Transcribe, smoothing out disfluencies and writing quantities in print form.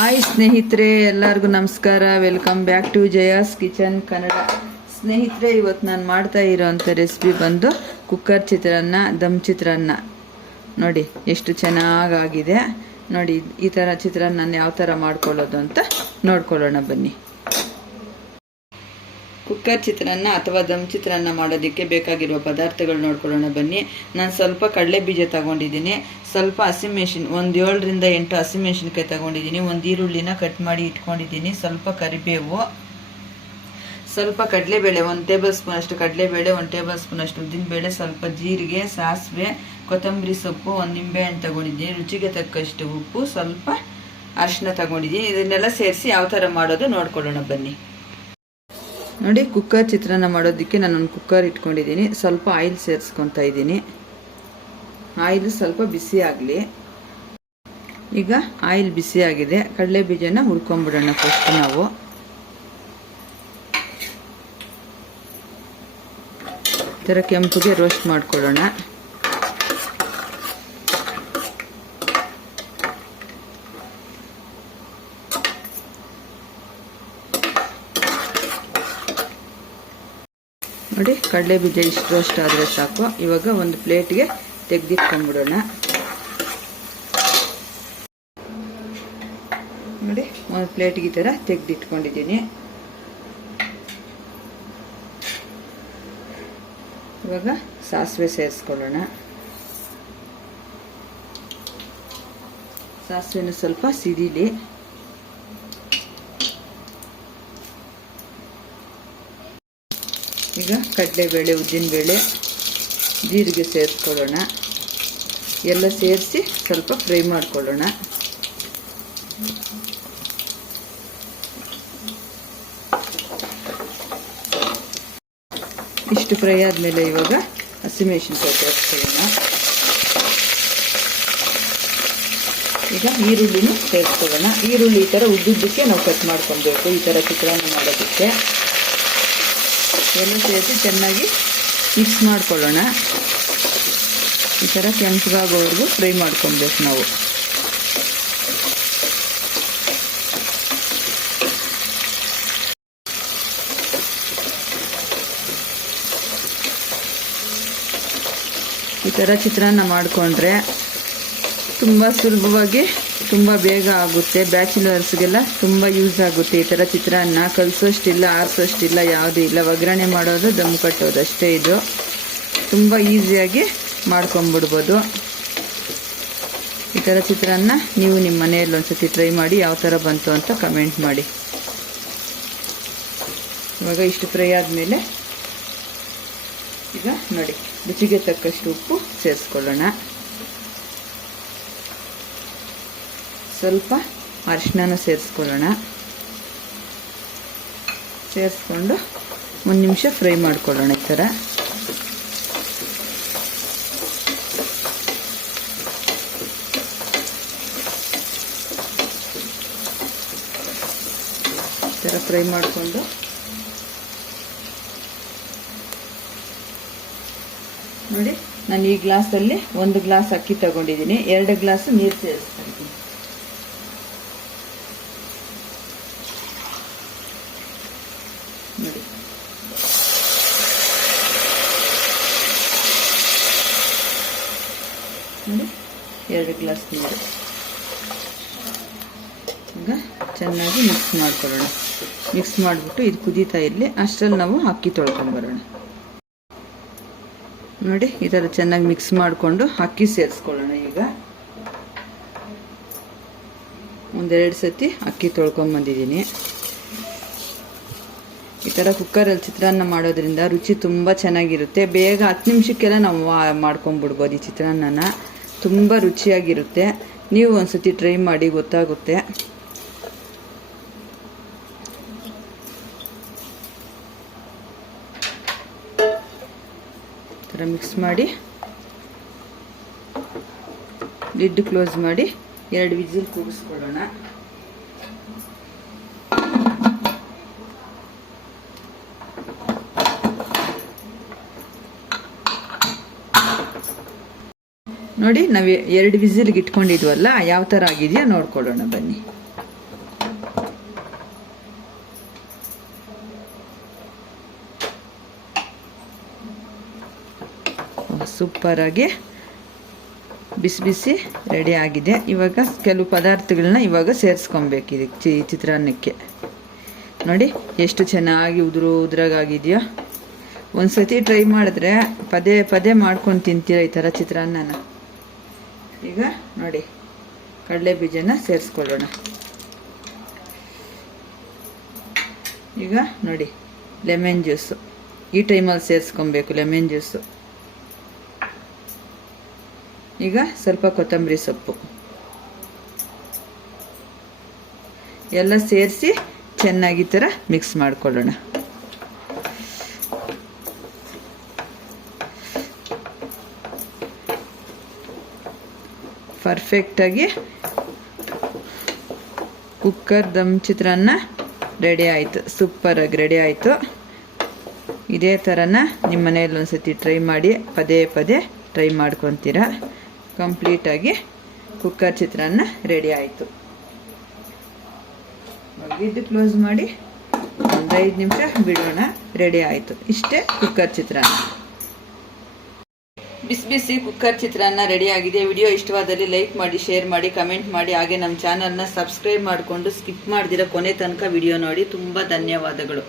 Hi ಸ್ನೇಹಿತರೆ, ಎಲ್ಲರಿಗೂ ನಮಸ್ಕಾರ. Welcome back to Jaya's kitchen Kannada. ಸ್ನೇಹಿತರೆ, ಇವತ್ತು ನಾನು ಮಾಡ್ತಾ ಇರೋಂಥ ರೆಸಿಪಿ ಬಂದು ಕುಕ್ಕರ್ ಚಿತ್ರಾನ್ನ, ದಮ್ ಚಿತ್ರಾನ್ನ. ನೋಡಿ ಎಷ್ಟು ಚೆನ್ನಾಗಾಗಿದೆ. ನೋಡಿ ಈ ಥರ ಚಿತ್ರಾನ್ನ ಯಾವ ಥರ ಮಾಡ್ಕೊಳ್ಳೋದು ಅಂತ ನೋಡ್ಕೊಳ್ಳೋಣ ಬನ್ನಿ. ಕುಕ್ಕರ್ ಚಿತ್ರಾನ್ನ ಅಥವಾ ದಮ್ ಚಿತ್ರಾನ್ನ ಮಾಡೋದಕ್ಕೆ ಬೇಕಾಗಿರುವ ಪದಾರ್ಥಗಳು ನೋಡ್ಕೊಳ್ಳೋಣ ಬನ್ನಿ. ನಾನು ಸ್ವಲ್ಪ ಕಡಲೆ ಬೀಜ ತಗೊಂಡಿದ್ದೀನಿ, ಸ್ವಲ್ಪ ಹಸಿಮೆಣಸಿನ 7 ರಿಂದ 8 ಹಸಿಮೆಣಸಿನ್ಕಾಯಿ ತಗೊಂಡಿದ್ದೀನಿ, ಒಂದು ಈರುಳ್ಳಿನ ಕಟ್ ಮಾಡಿ ಇಟ್ಕೊಂಡಿದ್ದೀನಿ, ಸ್ವಲ್ಪ ಕರಿಬೇವು, ಸ್ವಲ್ಪ ಕಡಲೆಬೇಳೆ 1 ಟೇಬಲ್ ಸ್ಪೂನ್ ಅಷ್ಟು ಕಡಲೆಬೇಳೆ, 1 ಟೇಬಲ್ ಸ್ಪೂನ್ ಅಷ್ಟು ಉದ್ದಿನಬೇಳೆ, ಸ್ವಲ್ಪ ಜೀರಿಗೆ, ಸಾಸಿವೆ, ಕೊತ್ತಂಬರಿ ಸೊಪ್ಪು, 1 ನಿಂಬೆಹಣ್ಣು ತಗೊಂಡಿದ್ದೀನಿ, ರುಚಿಗೆ ತಕ್ಕಷ್ಟು ಉಪ್ಪು, ಸ್ವಲ್ಪ ಅರಿಶಿನ ತಗೊಂಡಿದ್ದೀನಿ. ಇದನ್ನೆಲ್ಲ ಸೇರಿಸಿ ಯಾವ ಥರ ಮಾಡೋದು ನೋಡ್ಕೊಳ್ಳೋಣ ಬನ್ನಿ. ನೋಡಿ, ಕುಕ್ಕರ್ ಚಿತ್ರಾನ್ನ ಮಾಡೋದಕ್ಕೆ ನಾನೊಂದು ಕುಕ್ಕರ್ ಇಟ್ಕೊಂಡಿದ್ದೀನಿ. ಸ್ವಲ್ಪ ಆಯಿಲ್ ಸೇರಿಸ್ಕೊತಾ ಇದ್ದೀನಿ. ಆಯಿಲ್ ಸ್ವಲ್ಪ ಬಿಸಿ ಆಗಲಿ. ಈಗ ಆಯಿಲ್ ಬಿಸಿ ಆಗಿದೆ. ಕಡಲೆ ಬೀಜನ ಹುರ್ಕೊಂಡ್ಬಿಡೋಣ ಫಸ್ಟ್ ನಾವು. ಈ ಥರ ಕೆಂಪುಗೆ ರೋಸ್ಟ್ ಮಾಡ್ಕೊಳ್ಳೋಣ. ನೋಡಿ, ಕಡಲೆ ಬೀಜ ಇಷ್ಟು ರೋಸ್ಟ್ ಆದರೆ ಸಾಕು. ಇವಾಗ ಒಂದು ಪ್ಲೇಟ್ಗೆ ತೆಗೆದಿಟ್ಕೊಂಡ್ಬಿಡೋಣ. ನೋಡಿ, ಒಂದು ಪ್ಲೇಟ್ಗೆ ಈ ಥರ ತೆಗೆದಿಟ್ಕೊಂಡಿದ್ದೀನಿ. ಇವಾಗ ಸಾಸಿವೆ ಸೇರಿಸ್ಕೊಳ್ಳೋಣ. ಸಾಸಿವೆನ ಸ್ವಲ್ಪ ಸಿಡಿಲಿ. ಈಗ ಕಡಲೆಬೇಳೆ, ಉದ್ದಿನಬೇಳೆ, ಜೀರಿಗೆ ಸೇರಿಸ್ಕೊಳ್ಳೋಣ. ಎಲ್ಲ ಸೇರಿಸಿ ಸ್ವಲ್ಪ ಫ್ರೈ ಮಾಡ್ಕೊಳ್ಳೋಣ. ಇಷ್ಟು ಫ್ರೈ ಆದಮೇಲೆ ಇವಾಗ ಹಸಿಮೆಣಸಿನಕಾಯಿ ಸೇರಿಸ್ಕೊಳ್ಳೋಣ. ಈಗ ಈರುಳ್ಳಿನೂ ಸೇರಿಸ್ಕೊಳ್ಳೋಣ. ಈರುಳ್ಳಿ ಈ ಥರ ಉದ್ದುದ್ದಕ್ಕೆ ನಾವು ಕಟ್ ಮಾಡ್ಕೊಬೇಕು ಈ ಥರ ಚಿತ್ರಾನ್ನ ಮಾಡೋದಕ್ಕೆ. ಎಲ್ಲ ಸೇರಿಸಿ ಚೆನ್ನಾಗಿ ಮಿಕ್ಸ್ ಮಾಡ್ಕೊಳ್ಳೋಣ. ಈ ಥರ ಕೆಂಪಗಾಗೋವರೆಗೂ ಫ್ರೈ ಮಾಡ್ಕೊಬೇಕು ನಾವು. ಈ ಥರ ಚಿತ್ರಾನ್ನ ಮಾಡಿಕೊಂಡ್ರೆ ತುಂಬ ಸುಲಭವಾಗಿ, ತುಂಬ ಬೇಗ ಆಗುತ್ತೆ. ಬ್ಯಾಚುಲರ್ಸ್ಗೆಲ್ಲ ತುಂಬ ಯೂಸ್ ಆಗುತ್ತೆ ಈ ಥರ ಚಿತ್ರಾನ್ನ. ಕಲಿಸೋಷ್ಟಿಲ್ಲ, ಆರಿಸೋಷ್ಟಿಲ್ಲ, ಯಾವುದೂ ಇಲ್ಲ. ಒಗ್ಗರಣೆ ಮಾಡೋದು, ದಮ್ ಕಟ್ಟೋದು ಅಷ್ಟೇ. ಇದು ತುಂಬ ಈಸಿಯಾಗಿ ಮಾಡ್ಕೊಂಬಿಡ್ಬೋದು. ಈ ಥರ ಚಿತ್ರಾನ್ನ ನೀವು ನಿಮ್ಮ ಮನೆಯಲ್ಲಿ ಒಂದ್ಸತಿ ಟ್ರೈ ಮಾಡಿ ಯಾವ ಥರ ಬಂತು ಅಂತ ಕಮೆಂಟ್ ಮಾಡಿ. ಇವಾಗ ಇಷ್ಟು ಫ್ರೈ ಆದಮೇಲೆ ಈಗ ನೋಡಿ, ರುಚಿಗೆ ತಕ್ಕಷ್ಟು ಉಪ್ಪು ಸೇರಿಸ್ಕೊಳ್ಳೋಣ. ಸ್ವಲ್ಪ ಅರಿಶಿನ ಸೇರಿಸ್ಕೊಳ್ಳೋಣ. ಸೇರಿಸ್ಕೊಂಡು 1 ನಿಮಿಷ ಫ್ರೈ ಮಾಡ್ಕೊಳ್ಳೋಣ. ಈ ಥರ ಫ್ರೈ ಮಾಡಿಕೊಂಡು ನೋಡಿ, ನಾನು ಈ ಗ್ಲಾಸಲ್ಲಿ 1 ಗ್ಲಾಸ್ ಅಕ್ಕಿ ತಗೊಂಡಿದ್ದೀನಿ, 2 ಗ್ಲಾಸ್ ನೀರು ಸೇರಿಸ್ತಾ ಇದ್ದೀನಿ. ನೋಡಿ, ನೋಡಿ 2 ಗ್ಲಾಸ್ ನೀರು. ಈಗ ಚೆನ್ನಾಗಿ ಮಿಕ್ಸ್ ಮಾಡ್ಕೊಳ್ಳೋಣ. ಮಿಕ್ಸ್ ಮಾಡಿಬಿಟ್ಟು ಇದು ಕುದೀತಾ ಇರಲಿ. ಅಷ್ಟರಲ್ಲಿ ನಾವು ಅಕ್ಕಿ ತೊಳ್ಕೊಂಬರೋಣ. ನೋಡಿ, ಈ ಥರ ಚೆನ್ನಾಗಿ ಮಿಕ್ಸ್ ಮಾಡಿಕೊಂಡು ಅಕ್ಕಿ ಸೇರಿಸ್ಕೊಳ್ಳೋಣ. ಈಗ 1-2 ಸತಿ ಅಕ್ಕಿ ತೊಳ್ಕೊಂಬಂದಿದ್ದೀನಿ. ಈ ಥರ ಕುಕ್ಕರಲ್ಲಿ ಚಿತ್ರಾನ್ನ ಮಾಡೋದ್ರಿಂದ ರುಚಿ ತುಂಬ ಚೆನ್ನಾಗಿರುತ್ತೆ. ಬೇಗ 10 ನಿಮಿಷಕ್ಕೆಲ್ಲ ನಾವು ಮಾಡ್ಕೊಂಬಿಡ್ಬೋದು ಈ ಚಿತ್ರಾನ್ನನ. ತುಂಬ ರುಚಿಯಾಗಿರುತ್ತೆ. ನೀವು ಒಂದ್ಸತಿ ಟ್ರೈ ಮಾಡಿ, ಗೊತ್ತಾಗುತ್ತೆ. ಈ ಥರ ಮಿಕ್ಸ್ ಮಾಡಿ ಲಿಡ್ ಕ್ಲೋಸ್ ಮಾಡಿ 2 ವಿಸಿಲ್ ಕೂಗಿಸ್ಕೊಳ್ಳೋಣ. ನೋಡಿ, ನಾವು 2 ವಿಸಿಲ್ಗೆ ಇಟ್ಕೊಂಡಿದ್ವಲ್ಲ, ಯಾವ ಥರ ಆಗಿದೆಯಾ ನೋಡ್ಕೊಳ್ಳೋಣ ಬನ್ನಿ. ಸೂಪರಾಗಿ ಬಿಸಿ ಬಿಸಿ ರೆಡಿ ಆಗಿದೆ. ಇವಾಗ ಕೆಲವು ಪದಾರ್ಥಗಳನ್ನ ಇವಾಗ ಸೇರಿಸ್ಕೊಬೇಕು ಇದಕ್ಕೆ ಚಿತ್ರಾನ್ನಕ್ಕೆ. ನೋಡಿ ಎಷ್ಟು ಚೆನ್ನಾಗಿ ಉದುರಾಗಿದೆಯೋ. ಒಂದು ಸತಿ ಟ್ರೈ ಮಾಡಿದ್ರೆ ಪದೇ ಪದೇ ಮಾಡ್ಕೊಂಡು ತಿಂತೀರ ಈ ಥರ ಚಿತ್ರಾನ್ನನ. ಈಗ ನೋಡಿ ಕಡಲೆ ಬೀಜನ ಸೇರಿಸ್ಕೊಳ್ಳೋಣ. ಈಗ ನೋಡಿ ಲೆಮನ್ ಜ್ಯೂಸು ಈ ಟೈಮಲ್ಲಿ ಸೇರಿಸ್ಕೊಬೇಕು, ಲೆಮನ್ ಜ್ಯೂಸು. ಈಗ ಸ್ವಲ್ಪ ಕೊತ್ತಂಬರಿ ಸೊಪ್ಪು ಎಲ್ಲ ಸೇರಿಸಿ ಚೆನ್ನಾಗಿ ಥರ ಮಿಕ್ಸ್ ಮಾಡ್ಕೊಳ್ಳೋಣ. ಪರ್ಫೆಕ್ಟಾಗಿ ಕುಕ್ಕರ್ ದಮ್ ಚಿತ್ರಾನ್ನ ರೆಡಿ ಆಯಿತು. ಸೂಪರಾಗಿ ರೆಡಿ ಆಯಿತು. ಇದೇ ಥರನ ನಿಮ್ಮ ಮನೆಯಲ್ಲಿ ಒಂದ್ಸತಿ ಟ್ರೈ ಮಾಡಿ, ಪದೇ ಪದೇ ಟ್ರೈ ಮಾಡ್ಕೊತೀರಾ. ಕಂಪ್ಲೀಟಾಗಿ ಕುಕ್ಕರ್ ಚಿತ್ರಾನ್ನ ರೆಡಿ ಆಯಿತು. ಇದು ಕ್ಲೋಸ್ ಮಾಡಿ ಒಂದು 5 ನಿಮಿಷ ಬಿಡೋಣ. ರೆಡಿ ಆಯಿತು. ಇಷ್ಟೇ ಕುಕ್ಕರ್ ಚಿತ್ರಾನ್ನ. ಬಿಸಿ ಬಿಸಿ ಕುಕ್ಕರ್ ಚಿತ್ರಾನ್ನ ರೆಡಿ ಆಗಿದೆ. ವಿಡಿಯೋ ಇಷ್ಟವಾದಲ್ಲಿ ಲೈಕ್ ಮಾಡಿ, ಶೇರ್ ಮಾಡಿ, ಕಮೆಂಟ್ ಮಾಡಿ. ಹಾಗೆ ನಮ್ಮ ಚಾನಲ್ನ ಸಬ್ಸ್ಕ್ರೈಬ್ ಮಾಡಿಕೊಂಡು ಸ್ಕಿಪ್ ಮಾಡ್ದಿರ ಕೊನೆ ತನಕ ವಿಡಿಯೋ ನೋಡಿ. ತುಂಬ ಧನ್ಯವಾದಗಳು.